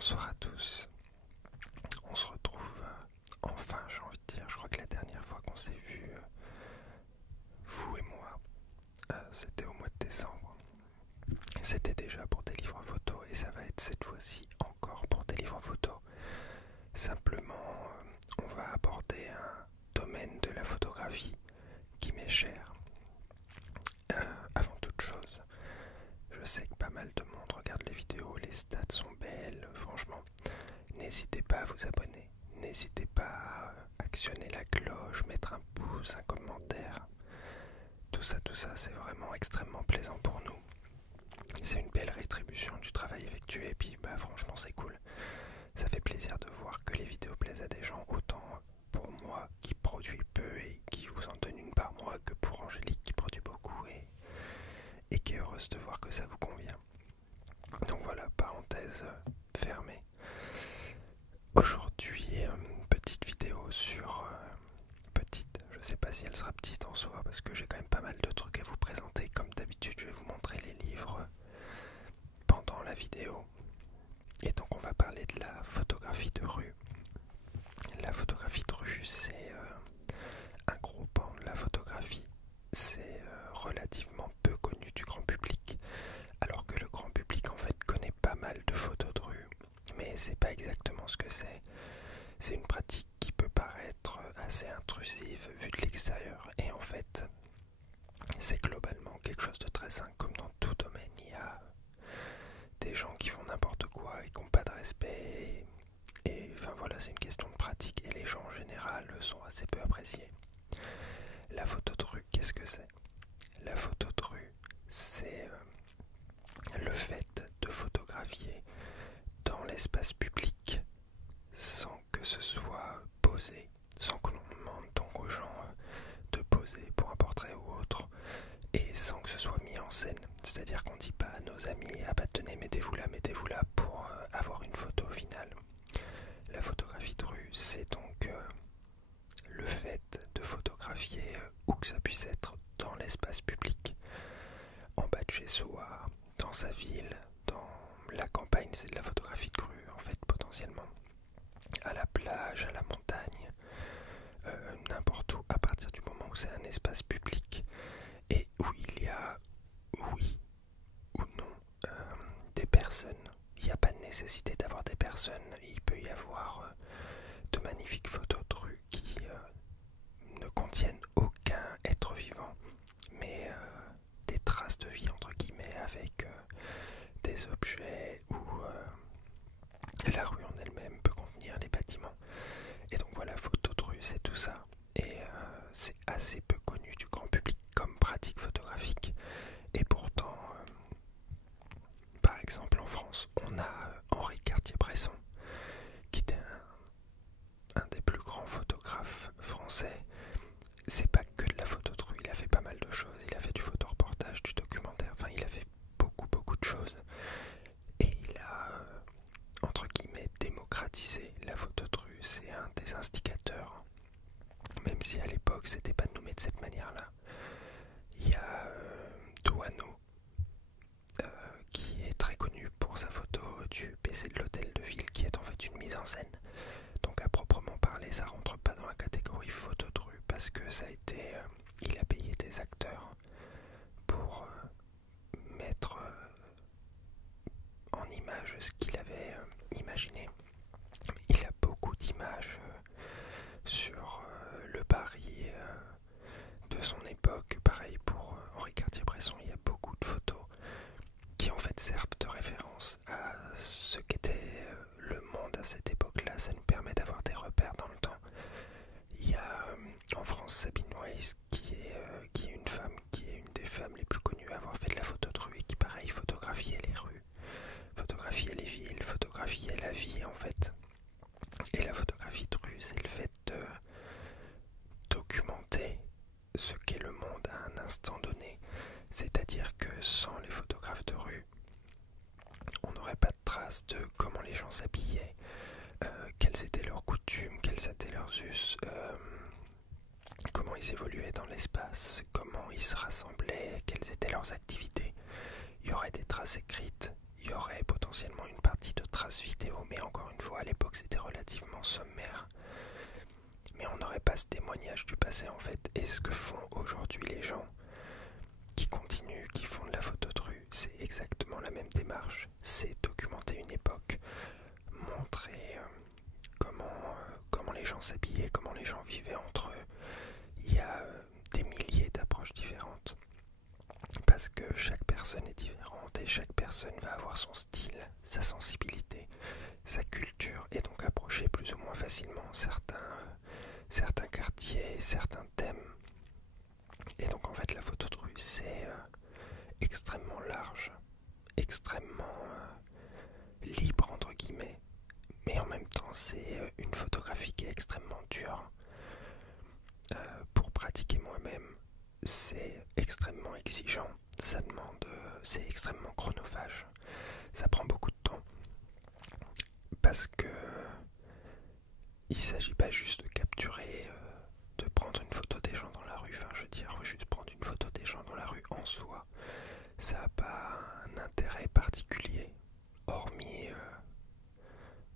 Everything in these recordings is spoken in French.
Bonsoir à tous. On se retrouve enfin, j'ai envie de dire. Je crois que la dernière fois qu'on s'est vu, vous et moi, c'était au mois de décembre. C'était déjà pour des livres photos et ça va être cette fois-ci encore pour des livres photos. Simplement, on va aborder un domaine de la photographie qui m'est cher. Avant toute chose, je sais que pas mal de monde regarde les vidéos, les stats sont belles, franchement. N'hésitez pas à vous abonner, n'hésitez pas à actionner la cloche, mettre un pouce, un commentaire. Tout ça, c'est vraiment extrêmement plaisant pour nous. C'est une belle rétribution du travail effectué et puis franchement c'est cool. Ça fait plaisir de voir que les vidéos plaisent à des gens, autant pour moi qui produis peu et qui vous en donne une par mois que pour Angélique qui produit beaucoup et qui est heureuse de voir que ça vous convient. Donc voilà, parenthèse fermée. Aujourd'hui, une petite vidéo sur... petite, je sais pas si elle sera petite en soi parce que j'ai quand même pas mal de trucs à vous présenter. Comme d'habitude, je vais vous montrer les livres pendant la vidéo. Et donc on va parler de la photographie de rue. La photographie de rue, c'est un gros pan de la photographie. C'est relativement peu connu du grand public. Alors que le grand public en fait connaît pas mal de photos de rue. Mais c'est pas exactement ce que c'est. C'est une pratique qui peut paraître assez intrusive vue de l'extérieur. Et en fait, c'est globalement quelque chose de très simple. Comme dans tout domaine, il y a des gens qui font n'importe quoi et qui n'ont pas de respect. Et enfin voilà, c'est une question de pratique. Et les gens en général sont assez peu appréciés. La photo de rue, qu'est-ce que c'est? La photo de rue, c'est le fait de photographier dans l'espace public sans que ce soit posé, sans que l'on demande donc aux gens de poser pour un portrait ou autre, et sans que ce soit mis en scène. C'est-à-dire qu'on ne dit pas à nos amis « Ah bah tenez, mettez-vous là pour avoir une photo finale ». La photographie de rue, c'est donc le fait de photographier où que ça puisse être dans l'espace public, en bas de chez soi, dans sa ville, dans la campagne, c'est de la photographie de rue en fait potentiellement. À la plage, à la montagne, n'importe où, à partir du moment où c'est un espace public et où il y a, oui ou non, des personnes. Il n'y a pas de nécessité d'avoir des personnes, il peut y avoir de magnifiques photos de rue qui ne contiennent aucun être vivant, mais des traces de vie entre guillemets avec des objets ou la rue en elle-même peut contenir les bâtiments. Et donc voilà, photo de rue, c'est tout ça. Et c'est assez peu connu du grand public comme pratique photographique. Et pourtant, par exemple en France, on a Henri Cartier-Bresson, qui était un des plus grands photographes français. C'est pas que de la photo de rue, il a fait pas mal de choses. Il a fait du photoreportage, du documentaire, enfin il a fait beaucoup de choses. Et il a, entre guillemets, démocratisé la photo de rue. C'est un des instigateurs, même si à l'époque c'était pas nommé de cette manière-là. Il y a Doisneau, qui est très connu pour sa photo du baiser de l'hôtel de ville, qui est en fait une mise en scène. Donc à proprement parler, ça rentre pas dans la catégorie photo de rue parce que ça a été, il a payé des acteurs pour mettre en image ce qu'il avait imaginé. Il a beaucoup d'images sur le Paris de son époque. Pareil pour Henri Cartier-Bresson, il y a beaucoup de photos qui en fait servent de référence à ce qu'était le monde à cette époque-là. Ça nous permet d'avoir des repères dans le temps. Il y a en France Sabine Weiss qui est une femme, qui est une des femmes les plus connues à avoir fait de la photo de rue et qui pareil photographiait les rues, photographiait les villes, photographiait la vie en fait. Et la photographie de rue, c'est le fait de documenter ce qu'est le monde à un instant donné. C'est-à-dire que sans les photographes de rue, on n'aurait pas de traces de comment les gens s'habillaient, quelles étaient leurs coutumes, quels étaient leurs us, comment ils évoluaient dans l'espace, comment ils se rassemblaient, quelles étaient leurs activités. Il y aurait des traces écrites, il y aurait potentiellement une partie de traces vidéo, mais l'époque c'était relativement sommaire, mais on n'aurait pas ce témoignage du passé en fait. Et ce que font aujourd'hui les gens qui continuent, qui font de la photo de rue, c'est exactement la même démarche. C'est documenter une époque, montrer comment les gens s'habillaient, comment les gens vivaient entre eux. Il y a des milliers d'approches différentes, parce que chaque personne est différente et chaque personne va avoir son style, sa sensibilité, sa culture, et donc approcher plus ou moins facilement certains quartiers, certains thèmes. Et donc en fait la photo de rue c'est extrêmement large, extrêmement libre entre guillemets, mais en même temps c'est une photographie qui est extrêmement dure. Pour pratiquer moi-même, c'est extrêmement exigeant, c'est extrêmement chronophage, ça prend beaucoup de temps, parce que il ne s'agit pas juste de capturer, de prendre une photo des gens dans la rue, enfin je veux dire, juste prendre une photo des gens dans la rue en soi, ça n'a pas un intérêt particulier, hormis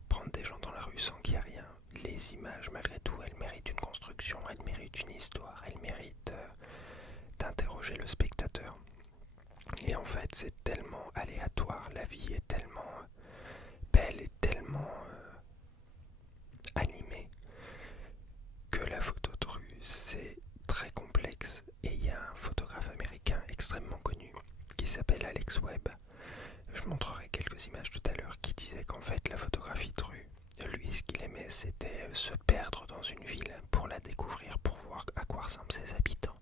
prendre des gens dans la rue sans qu'il y ait rien. Les images, malgré tout, elles méritent une construction, elles méritent une histoire, elles méritent d'interroger le spectateur. Et en fait, c'est tellement aléatoire, la vie est tellement belle et tellement animée que la photo de rue, c'est très complexe. Et il y a un photographe américain extrêmement connu qui s'appelle Alex Webb. Je montrerai quelques images tout à l'heure, qui disait qu'en fait la photographie de rue, lui ce qu'il aimait c'était se perdre dans une ville pour la découvrir, pour voir à quoi ressemblent ses habitants,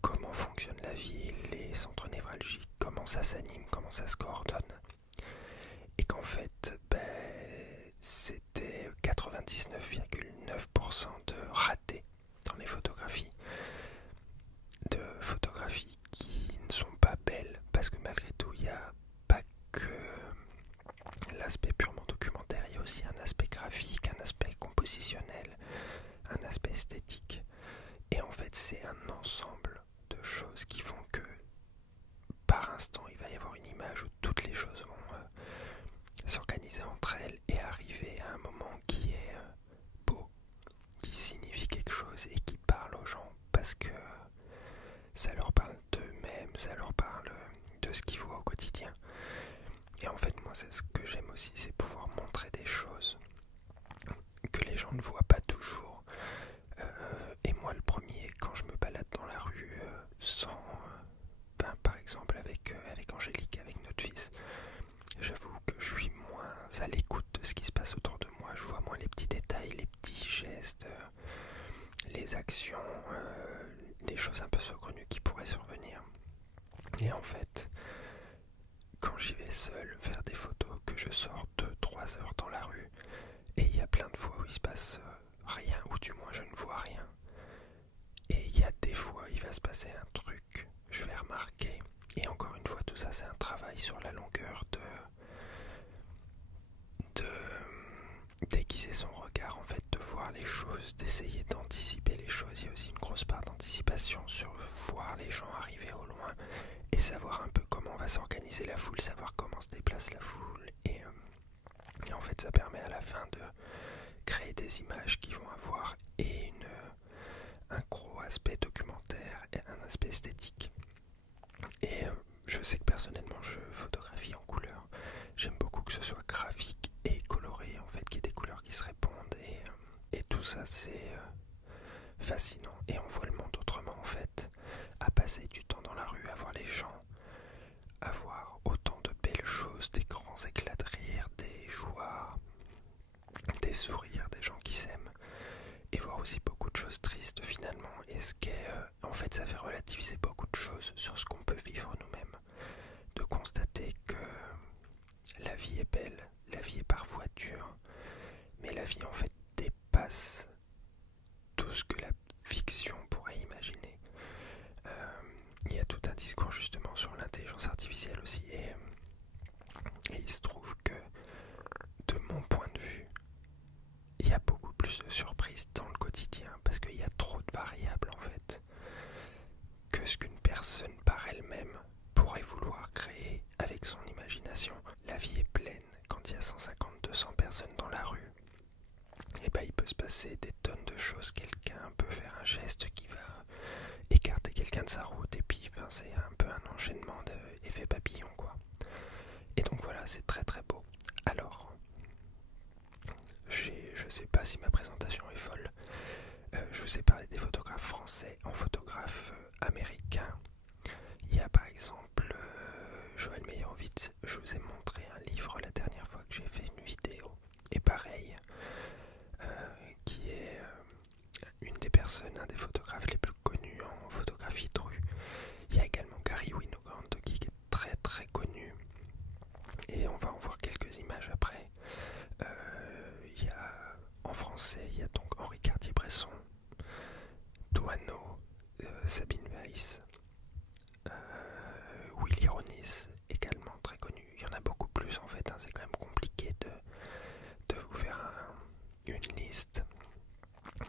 comment fonctionne la ville, les centres névralgiques, comment ça s'anime, comment ça se coordonne. Et qu'en fait c'était 99,9% de ratés dans les photographies, de photographies qui ne sont pas belles, parce que malgré tout il n'y a pas que l'aspect purement documentaire, il y a aussi un aspect graphique, un aspect compositionnel, un aspect esthétique. Et en fait c'est un ensemble de choses qui font que par instant il va y avoir une image où toutes les choses vont s'organiser entre elles et arriver à un moment qui est beau, qui signifie quelque chose et qui parle aux gens, parce que ça leur parle d'eux-mêmes, ça leur parle de ce qu'ils voient au quotidien. Et en fait moi c'est ce que j'aime aussi, c'est pouvoir montrer des choses que les gens ne voient pas toujours. Et moi le premier, quand je me balade dans la rue par exemple avec Angélique, avec notre fils, j'avoue que je suis moins à l'écoute de ce qui se passe autour de moi, je vois moins les petits détails, les petits gestes, les actions, les choses un peu saugrenues qui pourraient survenir. Et en fait, quand j'y vais seul faire des photos, que je sors 2-3 heures dans la rue, et il y a plein de fois où il se passe rien, ou du moins je ne vois rien, et il y a des fois il va se passer un truc, je vais remarquer, et encore une fois tout ça c'est un travail sur la longueur de déguiser son regard, en fait, de voir les choses, d'essayer d'anticiper les choses. Il y a aussi une grosse part d'anticipation sur voir les gens arriver au loin et savoir un peu comment va s'organiser la foule, savoir comment se déplace la foule, et en fait ça permet à la fin de créer des images qui vont avoir un gros aspect documentaire et un aspect esthétique. Et je sais que personnellement je photographie en couleur, j'aime beaucoup que ce soit graphique et coloré, en fait, qu'il y ait des couleurs qui se répondent, et tout ça c'est fascinant, et on voit le monde autrement en fait, à passer du temps dans la rue, à voir les gens, à voir autant de belles choses, des grands éclats de rire, des joies, des sourires, des gens qui s'aiment, et voir aussi beaucoup de choses tristes finalement, et ce qui est, en fait ça fait relativiser beaucoup de choses sur ce qu'on peut vivre nous-mêmes, de constater que la vie est belle, la vie est parfois dure, mais la vie en fait dépasse tout ce que la fiction pourrait imaginer. Il y a tout un discours justement sur l'intelligence artificielle aussi, et il se trouve que de mon point de vue, il y a beaucoup plus de surprises dans le quotidien, parce qu'il y a trop de variables en fait, que ce qu'une personne par elle-même pourrait vouloir créer avec son imagination. La vie est pleine quand il y a 150-200 sais pas si ma présentation est folle. Je vous ai parlé des photographes français. En photographe américain, il y a par exemple Joël Meyerowitz. Je vous ai montré un livre la dernière fois que j'ai fait une vidéo. Et pareil, qui est une des personnes, un des photographes les plus connus en photographie de rue. Il y a également Gary Winogrand qui est très très connu. Et on va en voir quelques images après. Il y a, en français, il y a donc Henri Cartier-Bresson, Doisneau, Sabine Weiss, Willy Ronis, également très connu. Il y en a beaucoup plus en fait, hein. C'est quand même compliqué de vous faire une liste.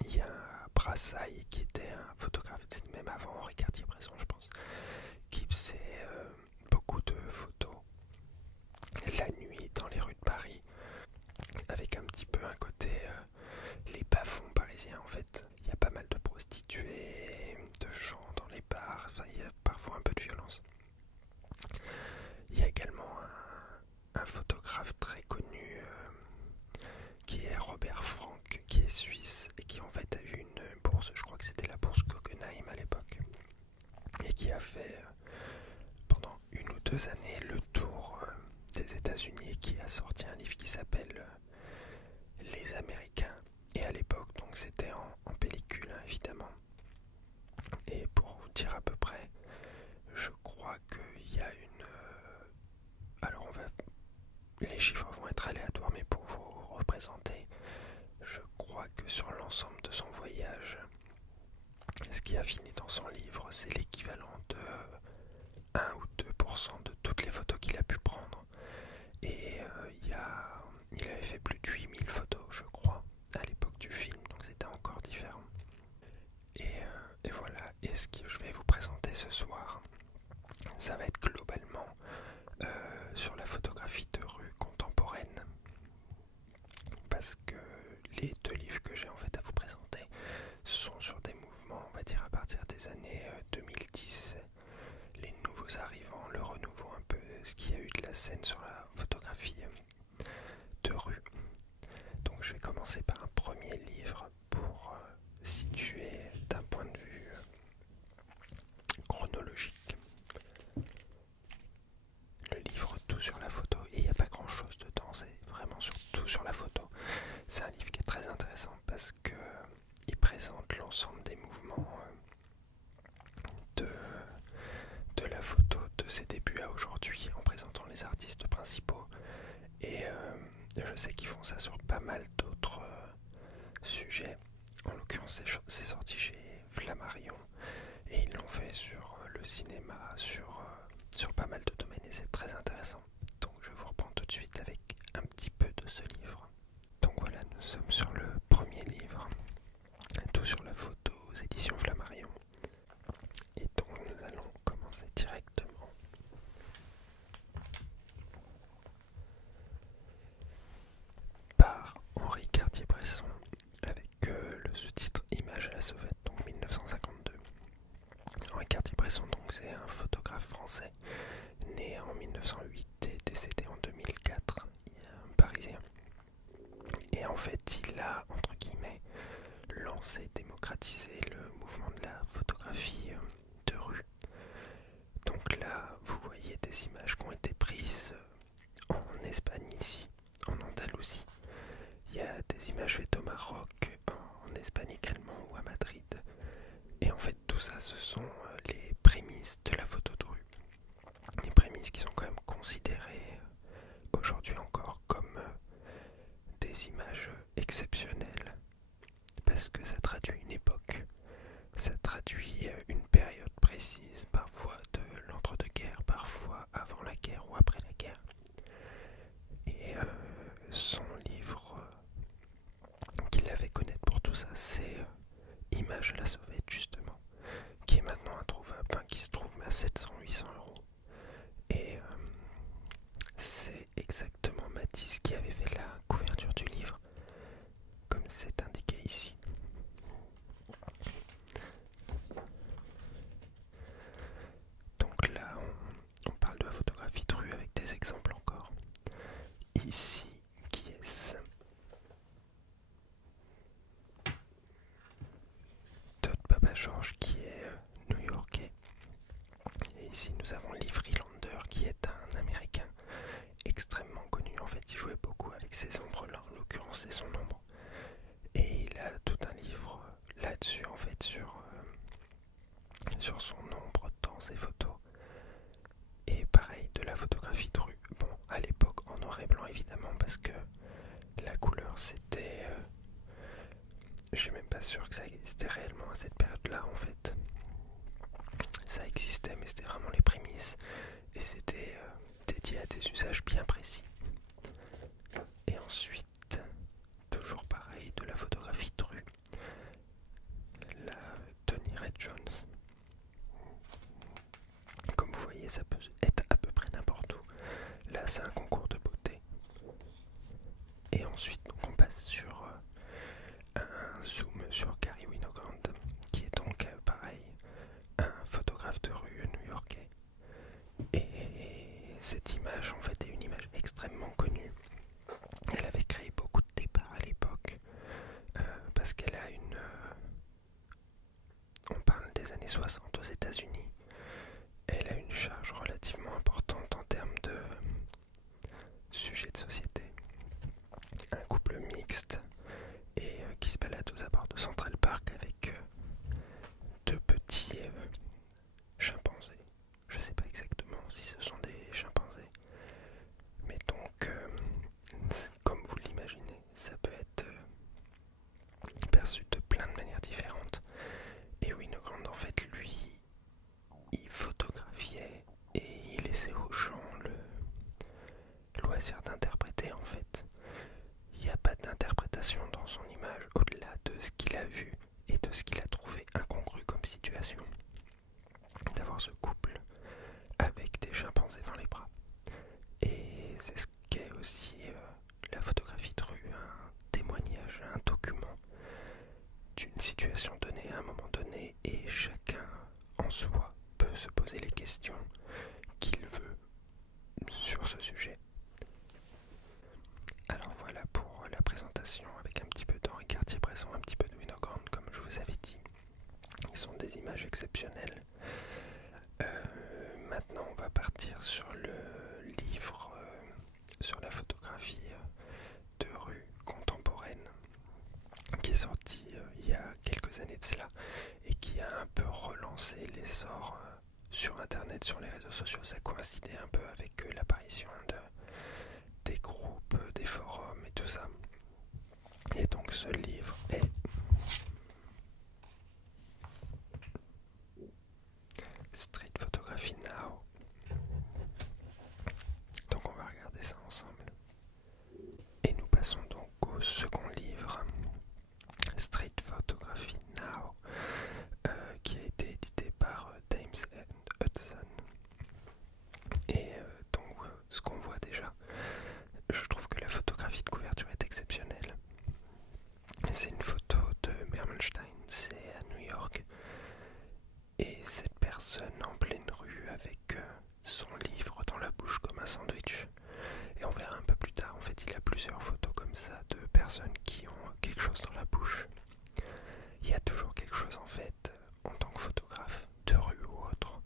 Il y a Brassailles qui était un photographe, même avant Henri Cartier-Bresson je pense, qui faisait beaucoup de photos la nuit dans les rues de Paris, avec un petit peu un côté les bas-fonds parisiens en fait. Il y a pas mal de prostituées, de gens dans les bars, enfin il y a parfois un peu de violence. Il y a également un photographe très connu qui est Robert Frank, qui est suisse et qui en fait a eu une bourse, je crois que c'était la bourse Guggenheim à l'époque, et qui a fait pendant 1 ou 2 années le tour des États-Unis et qui a sorti un livre qui s'appelle Les Américains. Et à l'époque, donc c'était en pellicule, hein, évidemment. Et pour vous dire à peu près, je crois qu'il y a une... alors les chiffres vont être aléatoires, mais pour vous représenter, je crois que sur l'ensemble de son voyage, ce qui a fini dans son livre, c'est l'équivalent de 1 ou 2% de toutes les photos qu'il a pu prendre. Et il avait fait plus de 8000 photos, je crois, à l'époque du film, donc c'était encore différent. Et voilà, et ce que je vais vous présenter ce soir, ça va être globalement sur la photographie de rue contemporaine, parce que les 2 livres que j'ai en fait à vous présenter sont sur des mouvements, on va dire à partir des années 2010, les nouveaux arrivants, le renouveau un peu, ce qu'il y a eu de la scène sur la photographie de rue. Donc je vais commencer par un premier livre pour situer d'un point de vue chronologique le livre Tout sur la photo, et il n'y a pas grand chose dedans, c'est vraiment sur Tout sur la photo. C'est un livre qui est très intéressant parce que il présente l'ensemble des mouvements de la photo de ses débuts à aujourd'hui, en présentant les artistes principaux. Et je sais qu'ils font ça sur pas mal d'autres sujets. En l'occurrence, c'est sorti chez Flammarion, et ils l'ont fait sur le cinéma, sur pas mal de domaines, et c'est très intéressant. Donc je vous reprends tout de suite avec un petit peu de ce livre. Donc voilà, nous sommes sur le premier livre, Tout sur la photo, aux éditions Flammarion. Et donc nous allons commencer directement par Henri Cartier-Bresson avec le sous-titre Images à la sauvette, donc 1952. Henri Cartier-Bresson, donc c'est un photographe français né en 1908 et décédé en 2004, un Parisien. Et en fait, il a, entre guillemets, lancé, démocratisé le mouvement de la photographie de rue. Donc là, vous voyez des images qui ont été prises en Espagne ici, en Andalousie. Il y a des images faites au Maroc, en Espagne également, ou à Madrid. Et en fait, tout ça, ce sont les prémices de la photo de rue. Les prémices qui sont quand même considérées aujourd'hui encore comme des images exceptionnelles, parce que ça traduit une époque, ça traduit une période précise, parfois de l'entre-deux-guerres, parfois avant la guerre ou après la guerre. Et son livre qui l'a fait connaître pour tout ça, c'est Images à la sauvette, justement, qui est maintenant introuvable, enfin qui se trouve à 700-800 €. Et c'est exactement Matisse qui avait fait la couverture du livre, comme c'est indiqué ici. Donc là, on parle de la photographie de rue avec des exemples encore. Ici, qui est-ce? ces ombres-là, en l'occurrence c'est son ombre. Et il a tout un livre là-dessus, en fait, sur son ombre dans ses photos. Et pareil, de la photographie de rue. Bon, à l'époque en noir et blanc évidemment, parce que la couleur c'était... je suis même pas sûr que ça existait réellement à cette période-là en fait. Ça existait, mais c'était vraiment les prémices. Et c'était dédié à des usages bien précis. Et ensuite, toujours pareil, de la photographie de rue. La Tony Red Jones. Comme vous voyez, ça peut être à peu près n'importe où. Là, c'est un concours de beauté. Et ensuite, donc, on passe sur un zoom sur Garry Winogrand, qui est donc, pareil, un photographe de rue new-yorkais. Et cette image, en fait, est une image extrêmement connue. Elle avait créé beaucoup de débats à l'époque, parce qu'elle a une... on parle des années 60 aux États-Unis. Elle a une charge relativement importante en termes de sujet de société. Un couple mixte et qui se balade aux abords de Central Park avec deux petits chimpanzés. Je sais pas exactement si ce sont des chimpanzés, mais donc comme vous l'imaginez, ça peut être perçu de plein de manières différentes. Et Winogrand, en fait, lui, il photographiait et il laissait aux gens le loisir d'interpréter, en fait. Il n'y a pas d'interprétation dans son image au-delà de ce qu'il a vu et de ce qu'il a trouvé incongru comme situation. D'avoir ce couple avec des chimpanzés dans les bras. Et c'est ce qu'est aussi la photographie de rue, un témoignage, un document d'une situation donnée à un moment donné, et chacun en soi peut se poser les questions qu'il veut sur ce sujet. Alors voilà pour la présentation avec un petit peu d'Henri Cartier-Bresson, un petit peu de Winogrand, comme je vous avais dit. Ils sont des images exceptionnelles. Maintenant on va partir sur le livre sur la photographie de rue contemporaine qui est sorti il y a quelques années de cela et qui a un peu relancé l'essor sur internet, sur les réseaux sociaux. Ça coïncidait un peu avec l'apparition des groupes, des forums et tout ça. Et donc ce livre est Street Photography Now. Donc on va regarder ça ensemble. Et nous passons donc au second livre, Street Photography Now, qui a été édité par Thames & Hudson. Et donc ce qu'on voit déjà, je trouve que la photographie de couverture est exceptionnelle. C'est une photo de Mermelstein, c'est à New York. Et cette personne en pleine rue avec son livre dans la bouche comme un sandwich. Et on verra un peu plus tard, en fait il a plusieurs photos comme ça de personnes qui ont quelque chose dans la bouche. Il y a toujours quelque chose en fait, en tant que photographe, de rue ou autre,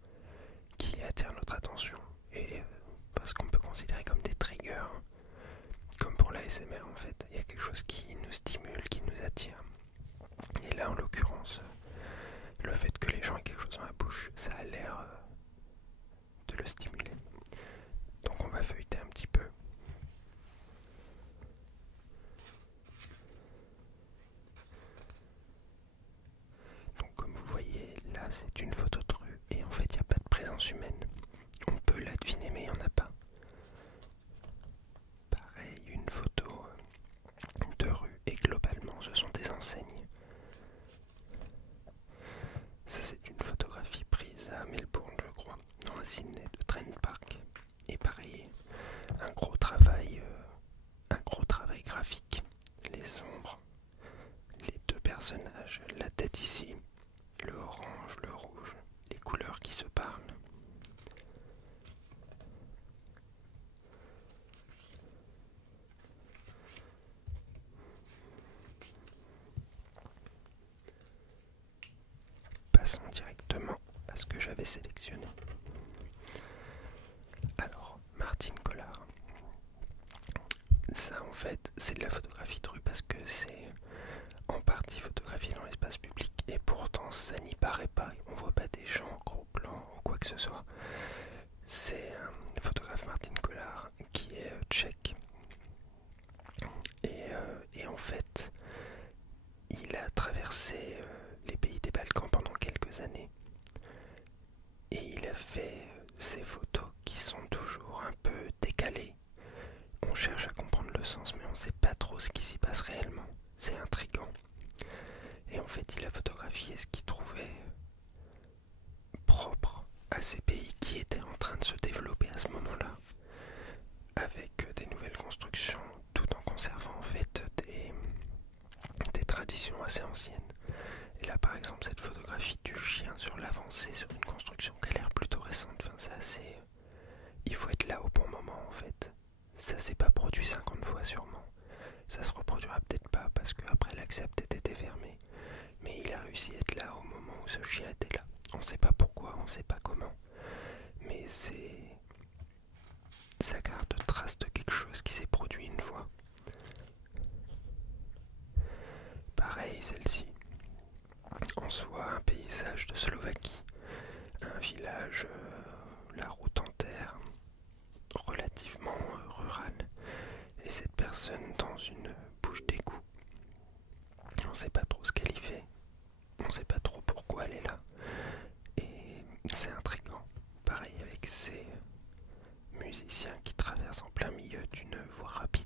qui attire notre attention. Et parce qu'on peut considérer comme des triggers, comme pour l'ASMR en fait. Il y a quelque chose qui nous stimule, qui nous attire. Et là en l'occurrence, le fait que les gens aient quelque chose dans la bouche, ça a l'air de le stimuler. Donc on va feuilleter un petit peu. Donc comme vous voyez, là c'est une photo de rue et en fait il n'y a pas de présence humaine. On peut la deviner mais il n'y en a pas. Pareil, une photo de rue et globalement ce sont des enseignes. Ça c'est une photographie prise à Melbourne je crois, non à Sydney, de Trent Park. Et pareil, un gros travail graphique. Les ombres, les deux personnages, la tête ici, le orange, le rouge, les couleurs qui se parlent. Passons directement à ce que j'avais sélectionné. Alors, Martine Collard. Ça en fait c'est de la photographie de rue parce que c'est en partie photographié dans l'espace public et pourtant ça n'y paraît pas, on voit pas des gens en gros plan ou quoi que ce soit. C'est un photographe, Martin Kolar, qui est tchèque et en fait il a traversé les pays des Balkans pendant quelques années et il a fait ces photos qui sont toujours un peu décalées. On cherche à comprendre le sens mais on ne sait pas trop ce qui s'y passe réellement. C'est intriguant. Et en fait il a photographié ce qu'il trouvait propre à ces pays qui étaient en train de se développer à ce moment-là, avec des nouvelles constructions, tout en conservant en fait des traditions assez anciennes. Et là par exemple cette photographie du chien sur l'avancée sur une construction qui a l'air plutôt récente, enfin c'est assez... Il faut être là au bon moment en fait. Ça s'est pas produit 50 fois sûrement. Ça se reproduira peut-être pas parce qu'après l'accès a peut-être été fermé. Mais il a réussi à être là au moment où ce chien était là. On sait pas pourquoi, on sait pas comment. Mais ça garde trace de quelque chose qui s'est produit une fois. Pareil celle-ci. En soi un paysage de Slovaquie. Un village, la route en terre, relativement rural. Et cette personne dans une bouche d'égout. On sait pas trop ce qu'elle y fait. On sait pas trop pourquoi elle est là. Et c'est intriguant. Pareil avec ces musiciens qui traversent en plein milieu d'une voie rapide.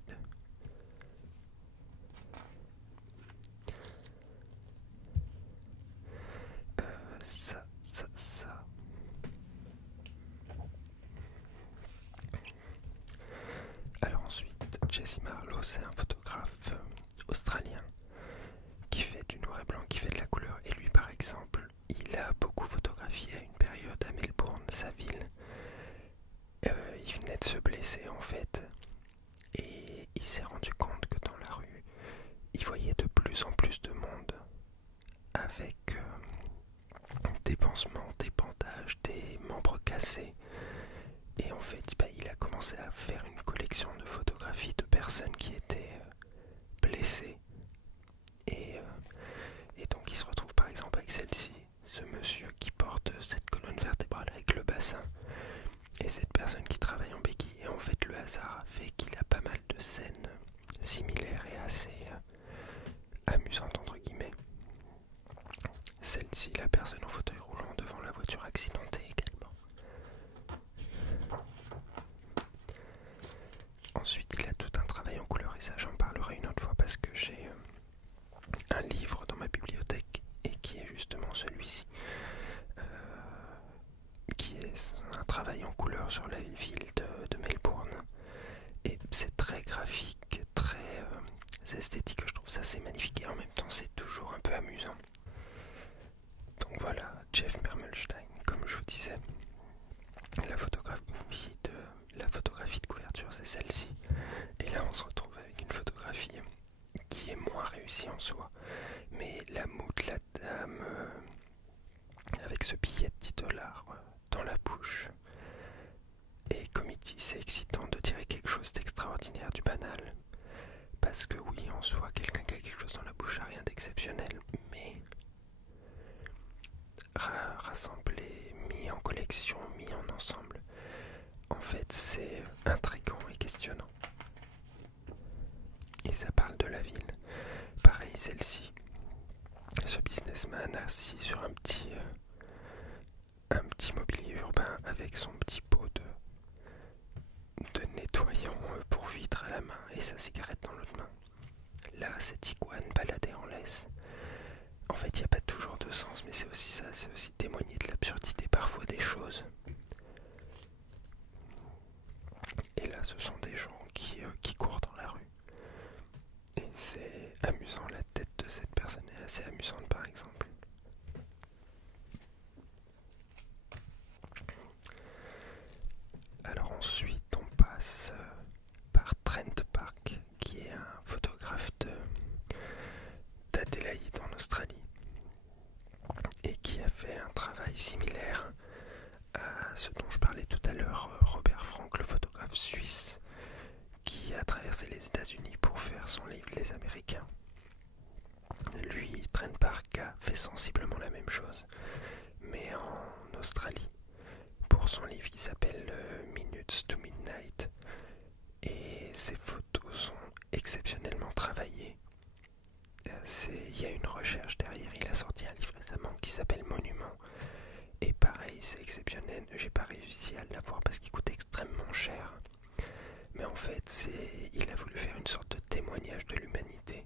Ça. Alors ensuite, Jesse Marlowe, c'est un photographe australien qui fait du noir et blanc, qui fait de la couleur. Et lui par exemple, il a beaucoup photographié à une période à Melbourne, sa ville. Il venait de se blesser en fait. Et il s'est rendu compte que dans la rue, il voyait de plus en plus de monde avec des pansements, des bandages, des membres cassés. Et en fait, il a commencé à faire une collection de photographies de personnes qui étaient blessées. Et donc il se retrouve par exemple avec celle-ci, ce monsieur qui porte cette colonne vertébrale avec le bassin. Et cette personne qui travaille en béquille. Et en fait le hasard a fait qu'il a pas mal de scènes similaires et assez amusantes entre guillemets. Celle-ci, la personne en fauteuil roulant devant la voiture accidentée également. Ensuite il a tout un travail en couleur et ça j'en parlerai une autre fois parce que j'ai un livre dans ma bibliothèque et qui est justement celui-ci. Qui est un travail en couleur sur la ville de Melbourne. Et c'est très graphique, très esthétique, je trouve ça assez magnifique et en même temps c'est toujours un peu amusant. Donc voilà, Jeff Mermelstein, comme je vous disais. La photographie de couverture c'est celle-ci. Et là on se retrouve avec une photographie qui est moins réussie en soi. Mais la moue de la dame avec ce billet de 10 $ dans la bouche. Et comme il dit, c'est excitant de tirer quelque chose d'extraordinaire du banal. Parce que oui, en soi, quelqu'un qui a quelque chose dans la bouche n'a rien d'exceptionnel. Mais rassemblé, mis en collection, mis en ensemble, en fait, c'est intriguant et questionnant. Et ça parle de la ville. Pareil, celle-ci. Ce businessman assis sur un petit mobilier urbain avec son petit pot de nettoyant pour vitre à la main et sa cigarette dans l'autre main. Là, cette iguane baladée en laisse. En fait, il n'y a pas toujours de sens, mais c'est aussi ça, c'est aussi témoigner de l'absurdité parfois des choses. Et là, ce sont des gens qui courent dans la rue. Et c'est amusant, la tête de cette personne est assez amusante par exemple. Alors ensuite on passe par Trent Park qui est un photographe d'Adélaïde en Australie et qui a fait un travail similaire à ce dont je parlais tout à l'heure, Robert Frank, le photographe suisse qui a traversé les États-Unis pour faire son livre Les Américains. Lui, Trent Parker, fait sensiblement la même chose, mais en Australie, pour son livre qui s'appelle Minutes to Midnight. Et ses photos sont exceptionnellement travaillées. Il y a une recherche derrière. Il a sorti un livre récemment qui s'appelle Monument. Et pareil, c'est exceptionnel. J'ai pas réussi à l'avoir parce qu'il coûte extrêmement cher. Mais en fait, il a voulu faire une sorte de témoignage de l'humanité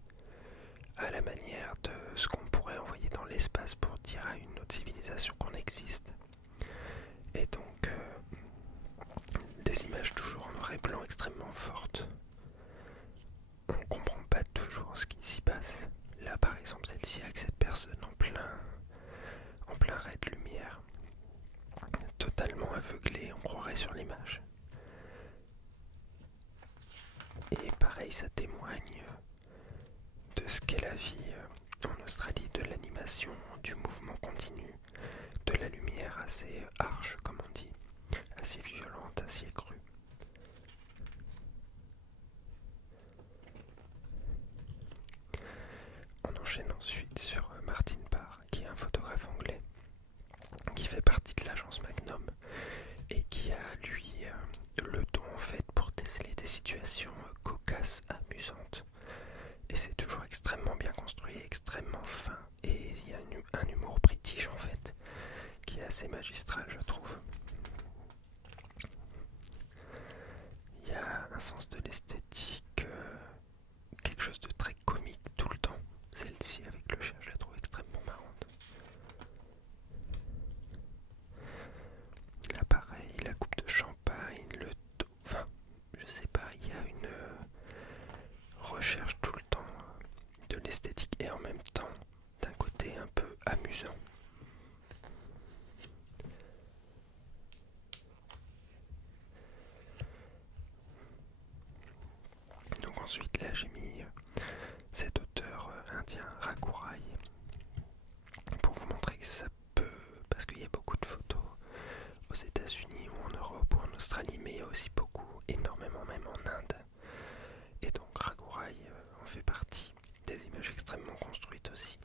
à la manière de ce qu'on pourrait envoyer dans l'espace pour dire à une autre civilisation qu'on existe. Et donc, des images toujours en noir et blanc extrêmement fortes. On ne comprend pas toujours ce qui s'y passe. Là, par exemple, celle-ci avec cette personne en plein ray de lumière, totalement aveuglée, on croirait sur l'image. Et pareil, ça témoigne de ce qu'est la vie en Australie, de l'animation, du mouvement continu, de la lumière assez harche, comme on dit, assez violente, assez crue. On enchaîne ensuite sur Martin Parr, qui est un photographe anglais, qui fait partie de l'agence Magnum, et qui a, lui, le don en fait pour déceler des situations cocasses, amusantes. Et c'est toujours extrêmement bien construit, extrêmement fin, et il y a un humour british en fait, qui est assez magistral, je trouve. Il y a un sens de l'esthétique, quelque chose de très comique tout le temps. Celle-ci avec le chien, je la trouve extrêmement marrante. Là pareil, la coupe de champagne, le dos, enfin, je sais pas, il y a une recherche tout le temps de l'esthétique et en même temps d'un côté un peu amusant. Donc ensuite là j'ai mis cet auteur indien Raghuraï pour vous montrer que ça peut, parce qu'il y a beaucoup de photos aux États-Unis ou en Europe ou en Australie, mais il y a aussi beaucoup, énormément même en Inde. Et donc Raghuraï en fait partie. Des images extrêmement construites aussi.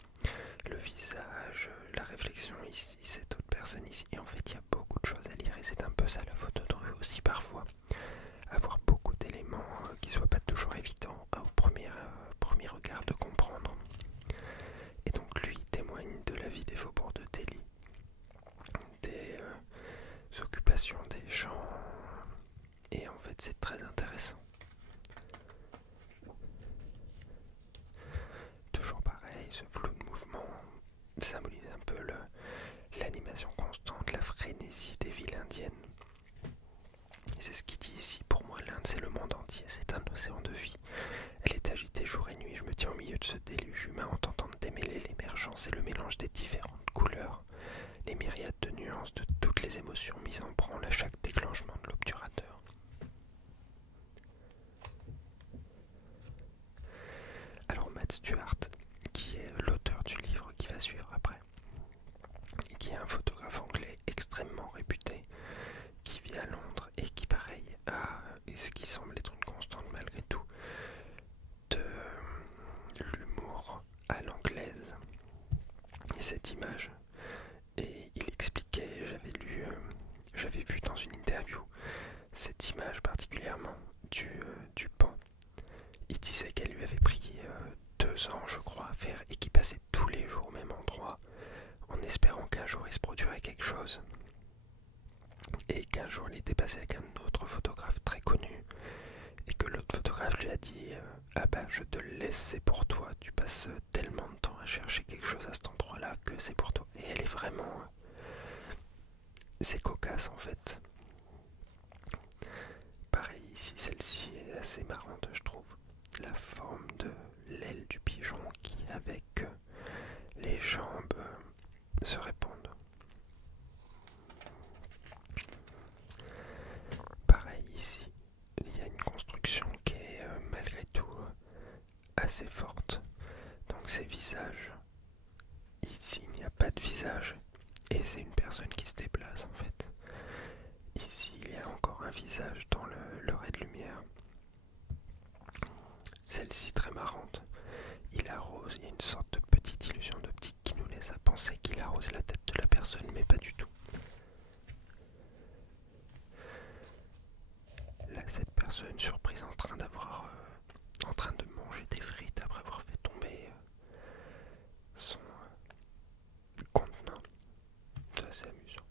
Le visage, la réflexion ici, cette autre personne ici. Et en fait il y a beaucoup de choses à lire et c'est un peu ça la photo de rue aussi parfois. Avoir beaucoup d'éléments qui ne soient pas toujours évidents au premier regard de comprendre. Et donc lui témoigne de la vie des faubourgs de Delhi, des occupations des gens, et en fait c'est très intéressant. Toujours pareil, ce flou de mouvement symbolise un peu l'animation constante, la frénésie des villes indiennes. Et c'est ce qu'il dit ici, pour moi l'Inde c'est le monde entier, c'est un océan de vie. Elle est agitée jour et nuit, je me tiens au milieu de ce déluge humain en tentant de démêler l'émergence et le mélange des différentes couleurs, les myriades de nuances de toutes les émotions mises en branle à chaque déclenchement de l'obturateur. Alors Matt Stuart, qui est l'auteur du livre qui va suivre après, et qui est un photographe anglais extrêmement réputé, qui vit à Londres et qui pareil a ce qui semble être une constante malgré tout, de l'humour à l'anglaise. Et cette image, et il expliquait, j'avais vu dans une interview cette image particulièrement du pan. Il disait qu'elle lui avait pris 2 ans, je crois, à faire et qu'il passait tous les jours au même endroit en espérant qu'un jour il se produirait quelque chose. Et qu'un jour il était passé avec un autre photographe très connu et que l'autre photographe lui a dit ah bah je te le laisse, c'est pour toi, tu passes tellement de temps à chercher quelque chose à cet endroit là que c'est pour toi. Et elle est vraiment, c'est cocasse en fait. Pareil ici, celle-ci est assez marrante je trouve, la forme de l'aile du pigeon qui avec les jambes se répandent. Pareil ici, il y a une construction qui est malgré tout assez forte. Donc ces visages, ici il n'y a pas de visage et c'est une personne qui se déplace en fait. Ici il y a encore un visage dans le ray de lumière. celle-ci très marrante. Il arrose, il y a une sorte de petite illusion d'optique qui nous laisse à penser qu'il arrose la tête de la personne, mais pas du tout. Là, cette personne surprise en train de manger des frites après avoir fait tomber son contenant. C'est assez amusant.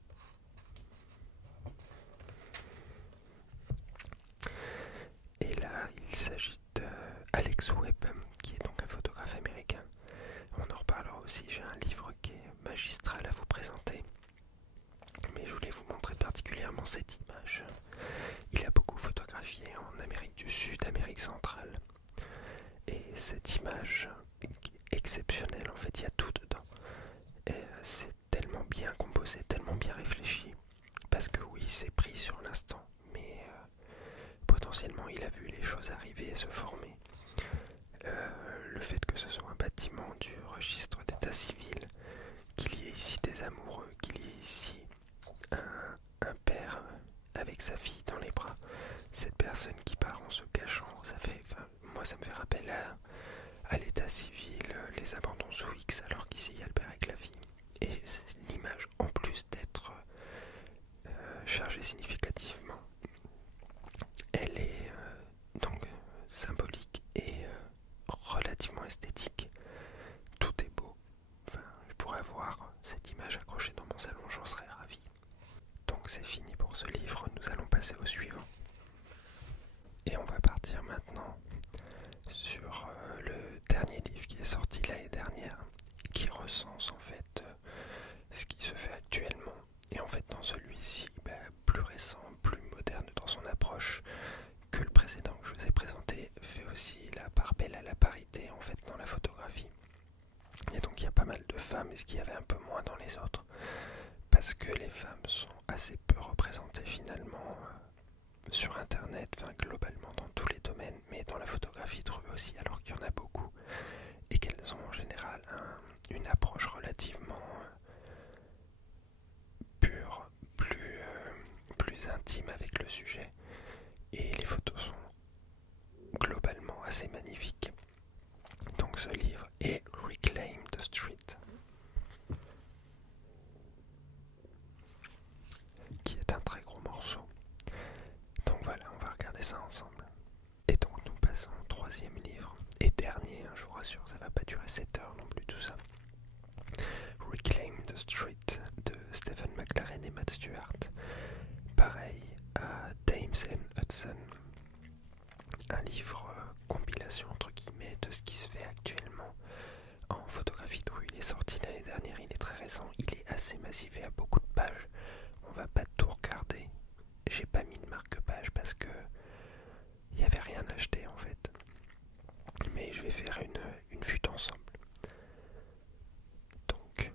Et là, il s'agit d'Alex Webb, qui est donc un photographe américain. On en reparlera aussi, j'ai un livre qui est magistral à vous présenter. Mais je voulais vous montrer particulièrement cette image. Il a beaucoup photographié en Amérique du Sud, Amérique centrale. Et cette image est exceptionnelle, en fait, il y a tout dedans. Et c'est tellement bien composé, tellement bien réfléchi. Parce que oui, c'est pris sur l'instant, mais potentiellement il a vu les choses arriver et se former. Le fait que ce soit un bâtiment du registre d'état civil, qu'il y ait ici des amoureux, qu'il y ait ici un père avec sa fille dans les bras, cette personne qui part en se cachant, moi ça me fait rappel à l'état civil, les abandons sous X, alors qu'ici il y a le père avec la fille. Et l'image, en plus d'être chargée significativement, elle est donc symbolique et relativement esthétique. Tout est beau. Enfin, je pourrais avoir cette image accrochée dans mon salon, j'en serais ravi. Donc c'est fini pour ce livre, nous allons passer au suivant. Et on va partir maintenant sur le dernier livre qui est sorti l'année dernière, qui recense en fait ce qui se fait actuellement. Et en fait dans celui-ci, plus récent, plus moderne dans son approche que le précédent que je vous ai présenté, fait aussi la part belle à la parité en fait dans la photographie. Et donc il y a pas mal de femmes, ce qu'il y avait un peu moins dans les autres, parce que les femmes sont assez peu représentées finalement sur internet, enfin globalement dans tous les domaines, mais dans la photographie de rue aussi, alors qu'il y en a beaucoup, et qu'elles ont en général une approche relativement pure, plus intime avec le sujet, et les photos sont globalement assez magnifiques. Donc ce livre est Reclaim the Street, qui est un très gros morceau. Donc voilà, on va regarder ça ensemble. Et donc nous passons au troisième livre, et dernier, je vous rassure, ça va pas durer 7 heures non plus tout ça. Reclaim the Street de Stephen McLaren et Matt Stewart. Pareil à Thames and Hudson. Un livre compilation entre guillemets de ce qui se fait actuellement en photographie de rue. Il est sorti l'année dernière, il est très récent, il est assez massif et a beaucoup de pages. On va pas tout regarder. J'ai pas mis de marque-page parce que il n'y avait rien à acheter en fait. Mais je vais faire une vue d'ensemble. Donc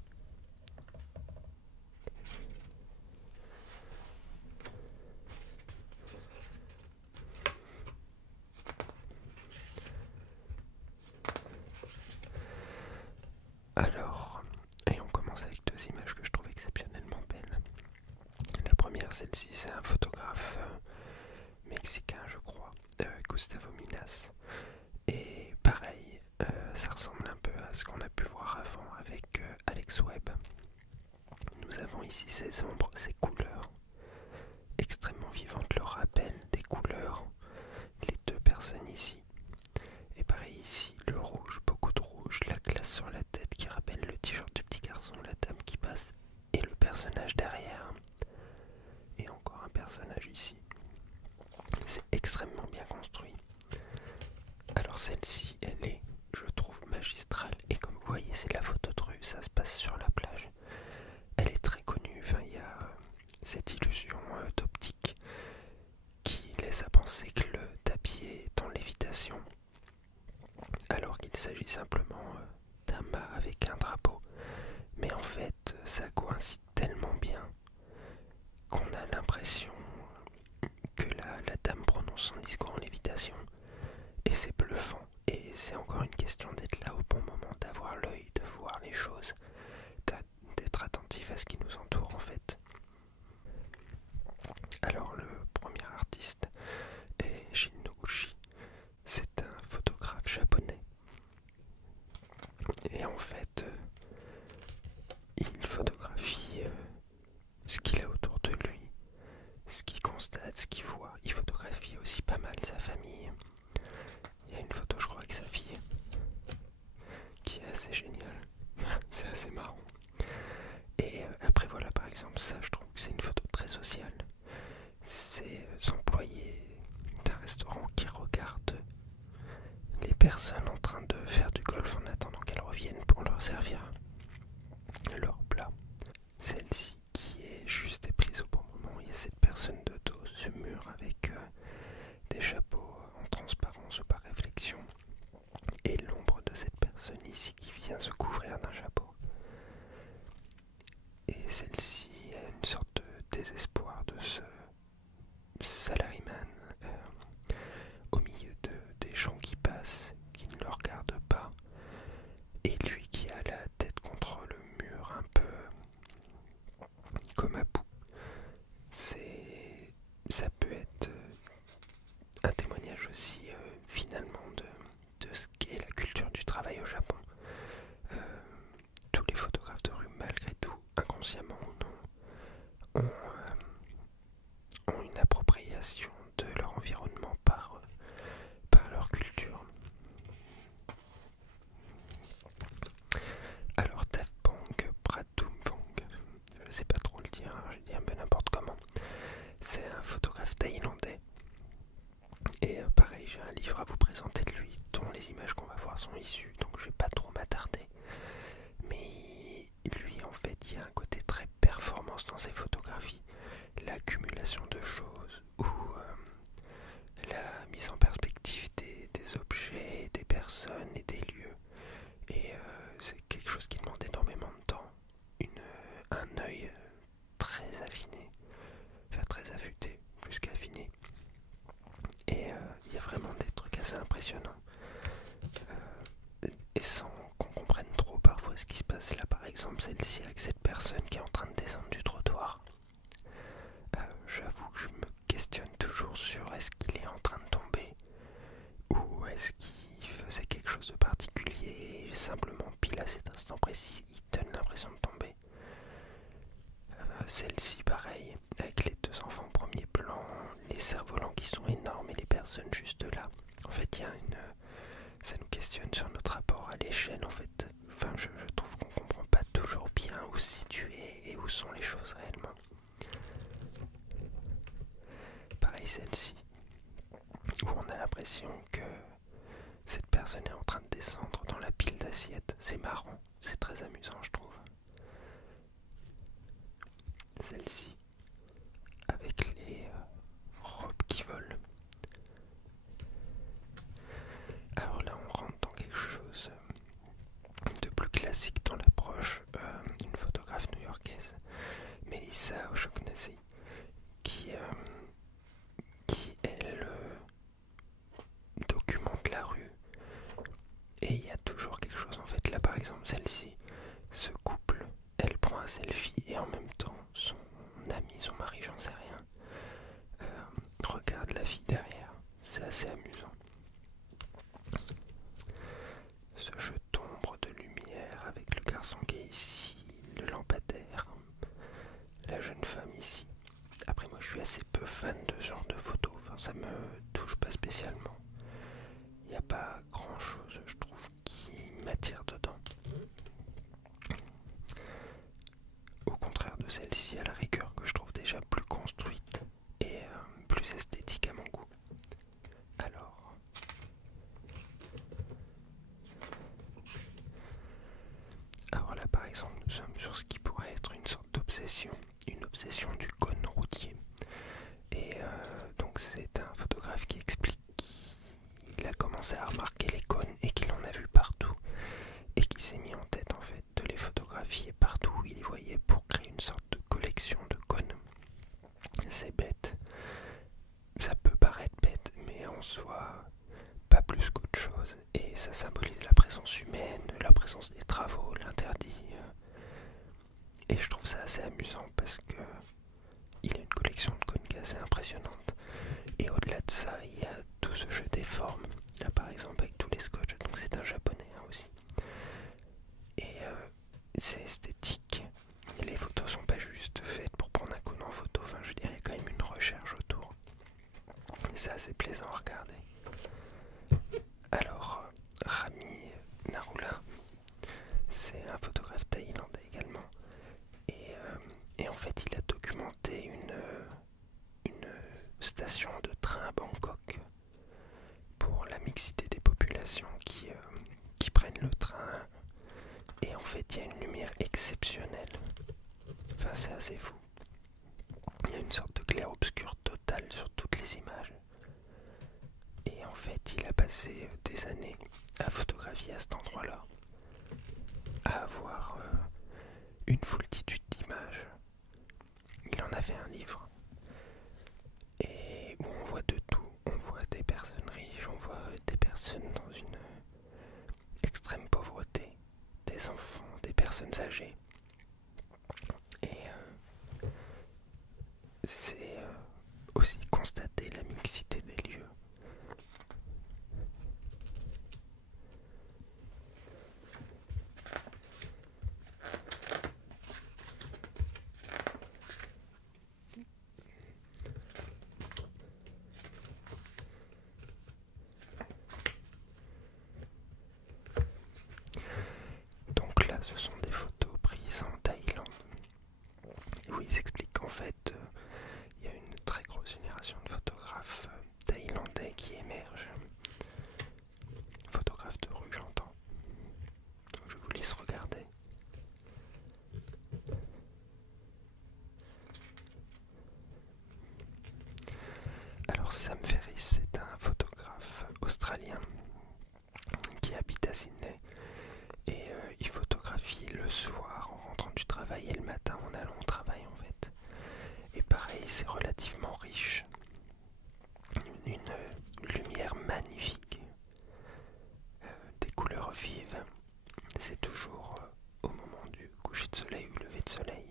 alors, et on commence avec deux images que je trouve exceptionnellement belles. La première, celle-ci, c'est un photographe mexicain, je crois, Gustavo Minas. Et pareil, ça ressemble un peu à ce qu'on a pu voir avant avec Alex Webb. Nous avons ici ces ombres, ces couleurs extrêmement vivantes, le rappel des couleurs, les deux personnes ici. Et pareil ici, le rouge, beaucoup de rouge, la glace sur la tête qui rappelle le t-shirt du petit garçon, la dame qui passe, et le personnage derrière. Et encore un personnage ici. C'est extrêmement bien construit. Alors celle-ci, elle est, je trouve, magistrale. Et comme vous voyez, c'est de la photo de rue, ça se passe sur la plage. Elle est très connue, enfin il y a cette illusion d'optique qui laisse à penser que le tapis est en lévitation, alors qu'il s'agit simplement d'un mât avec un drapeau. Mais en fait, ça coïncide tellement bien qu'on a l'impression que la dame prononce son discours en lévitation. Et c'est bluffant. Et c'est encore une question d'être là au bon moment, d'avoir l'œil, de voir les choses, d'être attentif à ce qui nous entoure en fait. Alors le premier artiste est Shin Noguchi. C'est un photographe personnes en train de faire du golf en attendant qu'elles reviennent pour leur servir leur plat. Celle-ci qui est juste et prise au bon moment. Il y a cette personne de dos, ce mur avec des chapeaux en transparence ou par réflexion, et l'ombre de cette personne ici qui vient se couvrir d'un chapeau. Et celle-ci a une sorte de désespoir de ce salaryman au milieu des gens qui passent, qui ne le regardent pas, et lui qui a la tête contre le mur un peu comme à bout. Ça peut être un témoignage aussi finalement de ce qu'est la culture du travail au Japon. Tous les photographes de rue, malgré tout, inconsciemment ou non, ont une appropriation de leur environnement par leur culture. Alors Tafbong Pratumvong, je ne sais pas trop le dire, je dis un peu n'importe comment, c'est un photographe thaïlandais. Et pareil, j'ai un livre à vous présenter de lui, dont les images qu'on va voir sont issues, donc je vais pas trop m'attarder. Mais lui, en fait, il y a un côté très performance dans ses photographies. L'accumulation de choses ou la mise en perspective des objets, des personnes et des lieux. Et c'est quelque chose qui demande énormément de temps. Un œil très affiné, enfin très affûté, plus qu'affiné. Et il y a vraiment des trucs assez impressionnants. Et sans qu'on comprenne trop parfois ce qui se passe là, par exemple celle-ci avec cette personne qui est en train de descendre du trottoir. J'avoue que je me questionne toujours sur est-ce qu'il est en train de tomber ou est-ce qu'il faisait quelque chose de particulier et simplement pile à cet instant précis il donne l'impression de tomber. Celle-ci pareil, avec les deux enfants au premier plan, les cerfs-volants qui sont énormes et les personnes juste là. En fait il y a ça nous questionne sur notre rapport à l'échelle en fait. Enfin je trouve qu'on comprend pas toujours bien où se situer et où sont les choses réellement. Pareil celle-ci, où on a l'impression que cette personne est en train de descendre dans la pile d'assiettes. C'est marrant, c'est très amusant je trouve. Celle-ci, avec les robes qui volent. Alors là on rentre dans quelque chose de plus classique dans l'approche. Une photographe new-yorkaise, Melissa O'Shaughnessy, qui elle documente la rue. Et il y a toujours quelque chose en fait. Là par exemple celle-ci, ce couple, elle prend un selfie et en même temps son ami, son mari, j'en sais rien, regarde la fille derrière. C'est assez amusant. Ce jeu d'ombre, de lumière avec le garçon qui est ici, le lampadaire, la jeune femme ici. Après moi je suis assez peu fan de ce genre de photos, enfin, ça me touche pas spécialement. Il n'y a pas grand chose je trouve qui m'attire dedans. Au contraire de Et en fait, il y a une lumière exceptionnelle. Enfin, c'est assez fou. Il y a une sorte de clair-obscur total sur toutes les images. Et en fait, il a passé des années à photographier à cet endroit-là, à avoir une foultitude d'images. Il en a fait un livre. Et où on voit de tout. On voit des personnes riches, on voit des personnes dans une extrême pauvreté, des enfants, des personnes âgées. Et c'est aussi constater la mixité des lieux. Donc là, ce sont des photos prises en Thaïlande, où ils expliquent qu'en fait, il y a une très grosse génération de photographes thaïlandais qui émergent. Photographes de rue, j'entends. Donc je vous laisse regarder. Alors Sam Ferris, c'est un photographe australien qui habite à Sydney et il photographie le soir en rentrant du travail et le matin en allant au travail en fait. Et pareil, c'est relativement riche. Une lumière magnifique, des couleurs vives. C'est toujours au moment du coucher de soleil ou lever de soleil.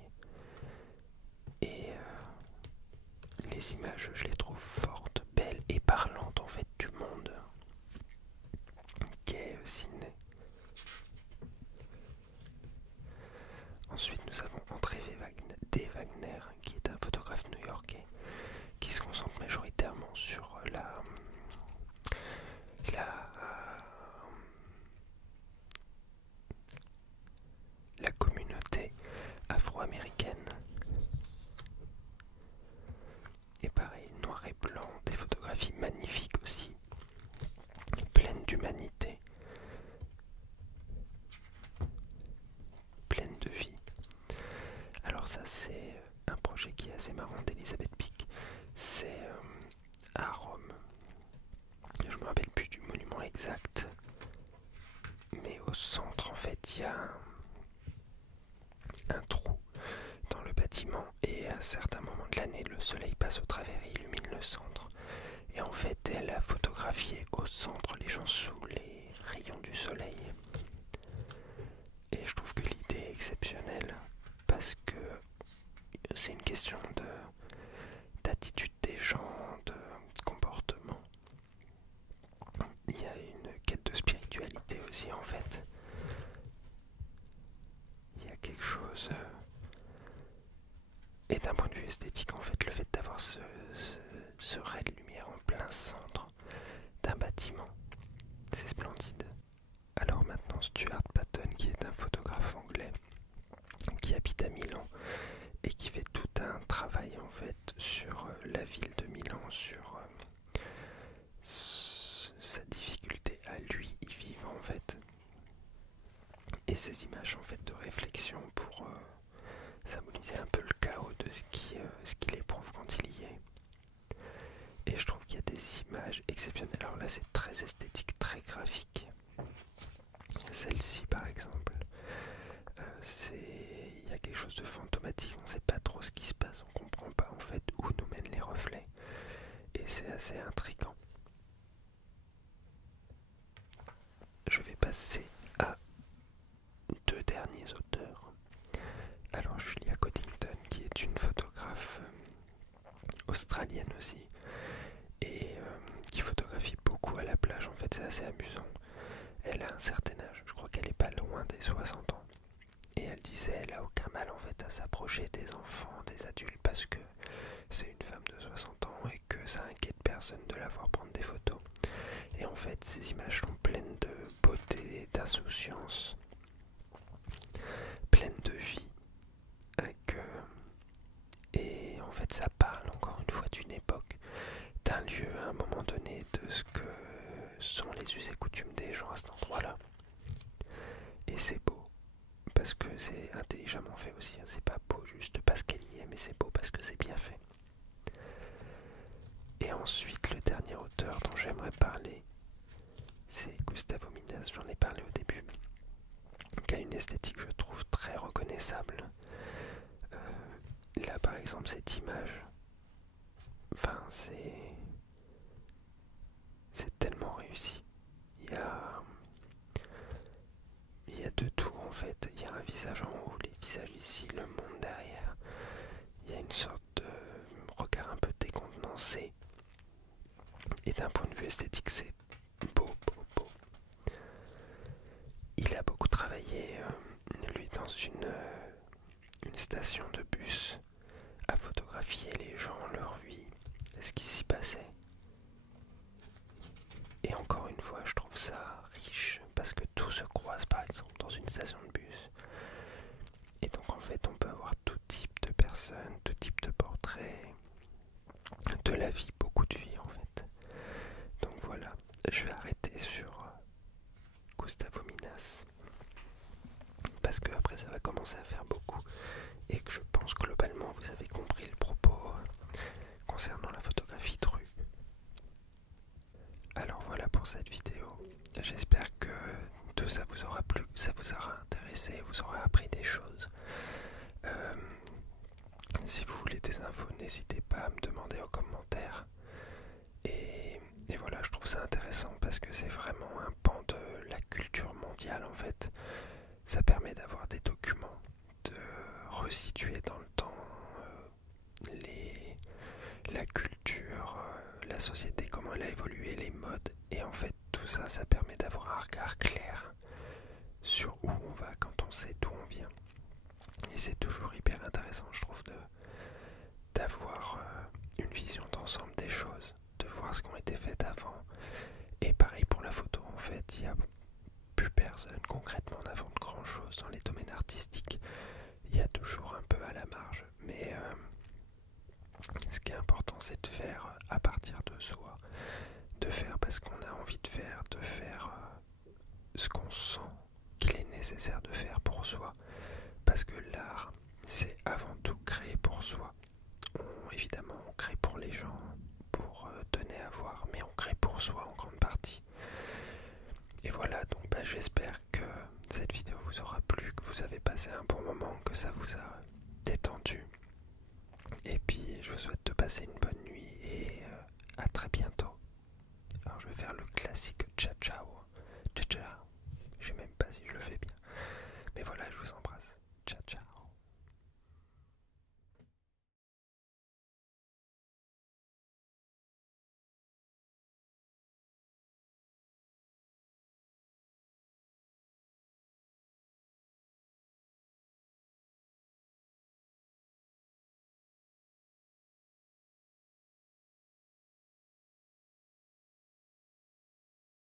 Et les images, je les trouve fortes, belles et parlantes en fait du monde qu'est Sydney. Ensuite, nous avons André D. Wagner, qui est un photographe new-yorkais qui se concentre majoritairement sur la communauté afro-américaine. Et pareil, noir et blanc, des photographies magnifiques aussi, pleines d'humanité, pleines de vie. Alors ça, c'est un projet qui est assez marrant d'Elisabeth Pic. C'est à Rome. Je me rappelle plus du monument exact, mais au centre en fait il y a un trou dans le bâtiment et à certains moments de l'année le soleil passe au travers et illumine le centre. Et en fait elle a photographié au centre les gens sous les rayons du soleil. Et je trouve que l'idée est exceptionnelle parce que c'est une question d'attitude des gens, de comportement. Il y a une quête de spiritualité aussi en fait. Il y a quelque chose. Et d'un point de vue esthétique en fait, le fait d'avoir ce ray de lumière en plein centre d'un bâtiment, c'est splendide. Alors maintenant Stuart Patton, qui est un photographe anglais qui habite à Milan et qui fait tout un travail en fait sur la ville de Milan, sur sa difficulté à lui y vivre en fait, et ces images en fait de réflexion pour symboliser un peu le chaos de ce qu'il éprouve quand il y est. Et je trouve qu'il y a des images exceptionnelles. Alors là c'est très esthétique, très graphique. Celle-ci par exemple, il y a quelque chose de fantomatique, on ne sait pas trop ce qui se passe, on ne comprend pas en fait où nous mènent les reflets. Et c'est assez intriguant. Je vais passer à deux derniers auteurs. Alors Julia Coddington, qui est une photographe australienne aussi, et qui photographie beaucoup à la plage, en fait c'est assez amusant. Elle a un certain âge, je crois qu'elle n'est pas loin des 60 ans. Et elle disait, elle a aucun mal en fait à s'approcher des enfants, des adultes, parce que c'est une femme de 60 ans et que ça inquiète personne de la voir prendre des photos. Et en fait, ces images sont pleines de beauté, d'insouciance, pleines de vie. Et en fait, ça parle encore une fois d'une époque, d'un lieu à un moment donné, de ce que sont les us et coutumes des gens à cet endroit-là. Et c'est beau. Minas, j'en ai parlé au début, qui a une esthétique, je trouve, très reconnaissable. Là, par exemple, cette image, enfin, c'est tellement réussi. Il y a, il y a de tout en fait. Il y a un visage en haut, les visages ici, le monde derrière. Il y a une sorte de regard un peu décontenancé. Et d'un point de vue esthétique, c'est beau, beau, beau. Il a beaucoup travaillé, lui, dans une station de bus, à photographier les gens, leur vie, ce qui s'y passait. Et encore une fois, je trouve ça riche, parce que tout se croise, par exemple, dans une station de bus. Et donc, en fait, on peut avoir tout type de personnes, tout type de portraits, de la vie, beaucoup de vie, en fait. Donc voilà, je vais arrêter sur Gustavo Minas, parce que après ça va commencer à faire beaucoup, et que je pense globalement vous avez compris le propos concernant la photographie de rue. Alors voilà pour cette vidéo, j'espère que tout ça vous aura plu, que ça vous aura intéressé, vous aura appris des choses. Si vous voulez des infos, n'hésitez pas à me demander en commentaire. Et voilà, je trouve ça intéressant parce que c'est vraiment un pan de la culture mondiale en fait. Ça permet d'avoir des documents, de resituer dans le temps la culture, la société, comment elle a évolué, les modes. Et en fait, tout ça, ça permet d'avoir un regard clair sur où on va quand on sait d'où on vient. Et c'est toujours hyper intéressant, je trouve, d'avoir une vision d'ensemble des choses, de voir ce qui ont été fait avant. Et pareil pour la photo, en fait, il n'y a plus personne concrètement n'invente grand chose dans les domaines artistiques. Il y a toujours un peu à la marge, mais ce qui est important, c'est de faire à partir de soi, de faire parce qu'on a envie de faire ce qu'on sent qu'il est nécessaire de faire pour soi, parce que l'art, c'est avant tout créé pour soi. Évidemment, on crée pour les gens, pour donner à voir, mais on crée pour soi en grande partie. Et voilà, donc j'espère que cette vidéo vous aura plu, que vous avez passé un bon moment, que ça vous a détendu. Et puis, je vous souhaite de passer une bonne nuit et à très bientôt. Alors, je vais faire le classique ciao ciao. Ciao ciao.